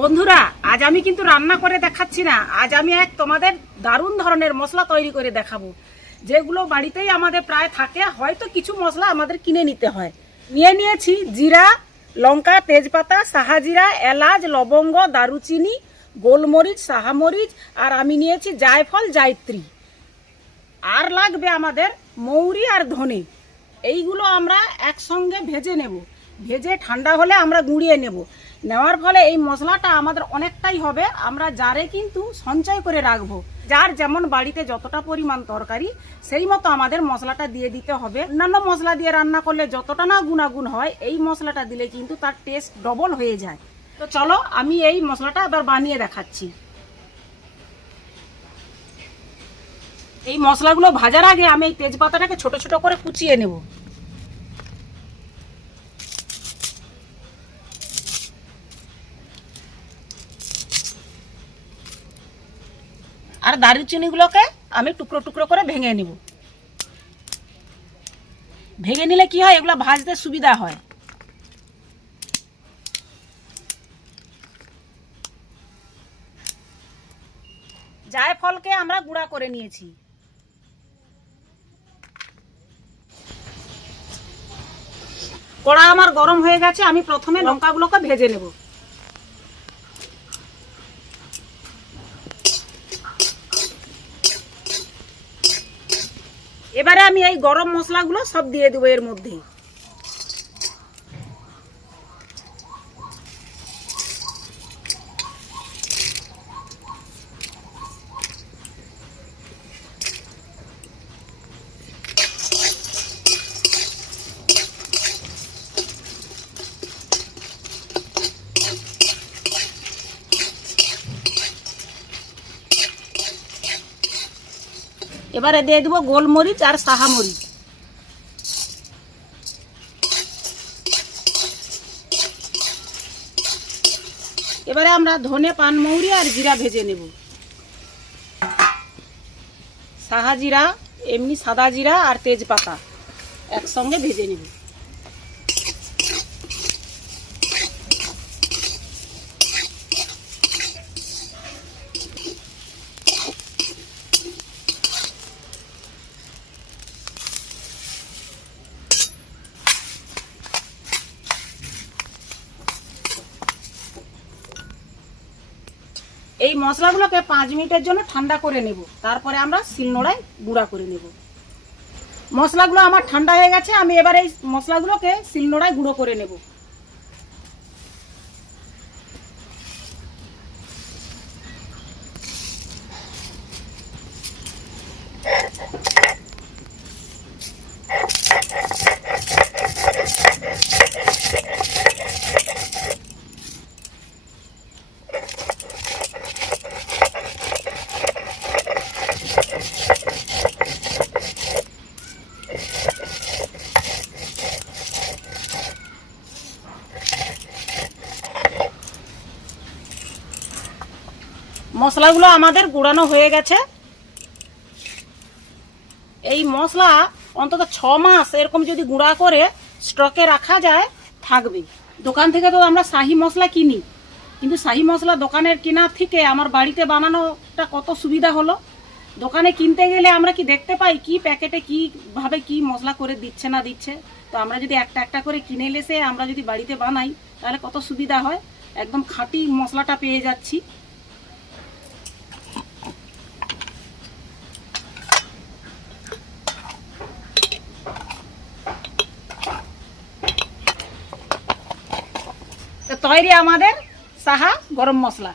বন্ধুরা, আজ আমি কিন্তু রান্না করে দেখাচ্ছি না। আজ আমি এক তোমাদের দারুণ ধরনের মশলা তৈরি করে দেখাবো, যেগুলো বাড়িতেই আমাদের প্রায় থাকে। হয়তো কিছু মশলা আমাদের কিনে নিতে হয়। নিয়েছি জিরা, লঙ্কা, তেজপাতা, সাহাজিরা, এলাচ, লবঙ্গ, দারুচিনি, গোলমরিচ, সাহামরিচ, আর আমি নিয়েছি জায়ফল, জায়ত্রী। আর লাগবে আমাদের মৌরি আর ধনে। এইগুলো আমরা একসঙ্গে ভেজে নেব। ভেজে ঠান্ডা হলে আমরা গুঁড়িয়ে নেওয়ার ফলে এই মশলাটা আমাদের অনেকটাই হবে। আমরা জারে কিন্তু সঞ্চয় করে রাখবো। যার যেমন বাড়িতে যতটা পরিমাণ তরকারি, সেই মতো আমাদের মশলাটা দিয়ে দিতে হবে। অন্যান্য মশলা দিয়ে রান্না করলে যতটা না গুণাগুণ হয়, এই মশলাটা দিলে কিন্তু তার টেস্ট ডবল হয়ে যায়। তো চলো আমি এই মশলাটা এবার বানিয়ে দেখাচ্ছি। এই মশলাগুলো ভাজার আগে আমি এই তেজপাতাটাকে ছোট ছোট করে কুচিয়ে নেব। আর দারুচিনিগুলোকে আমি টুকরো টুকরো করে ভেঙে নেব। ভেঙে নিলে কি হয়, এগুলো ভাজতে সুবিধা হয়। জায়ফলকে আমরা গুঁড়া করে নিয়েছি। কড়া আমার গরম হয়ে গেছে। আমি প্রথমে লঙ্কাগুলোকে ভেজে নেব। এবারে আমি এই গরম মশলাগুলো সব দিয়ে দেবো এর মধ্যে। এবারে দিয়ে দেবো গোলমরিচ আর সাহামরিচ। এবারে আমরা ধনে, পানমৌরি আর জিরা ভেজে নেব। সাহাজিরা, এমনি সাদা জিরা আর তেজপাতা একসঙ্গে ভেজে নেব। এই মশলাগুলোকে 5 মিনিটের জন্য ঠান্ডা করে নেব। তারপরে আমরা শিলনোড়ায় গুঁড়া করে নেব। মশলাগুলো আমার ঠান্ডা হয়ে গেছে। আমি এবার এই মশলাগুলোকে শিলনোড়ায় গুঁড়ো করে নেব। মশলাগুলো আমাদের গুঁড়ানো হয়ে গেছে। এই মশলা অন্তত 6 মাস এরকম যদি গুঁড়া করে স্টকে রাখা যায়, থাকবে। দোকান থেকে তো আমরা শাহি মশলা কিনি, কিন্তু শাহি মশলা দোকানের কেনার থেকে আমার বাড়িতে বানানোটা কত সুবিধা হলো। দোকানে কিনতে গেলে আমরা কি দেখতে পাই কি প্যাকেটে কীভাবে কি মশলা করে দিচ্ছে না দিচ্ছে। তো আমরা যদি একটা একটা করে কিনে এসে আমরা যদি বাড়িতে বানাই, তাহলে কত সুবিধা হয়। একদম খাঁটি মশলাটা পেয়ে যাচ্ছি। তৈরি আমাদের সাহা গরম মশলা।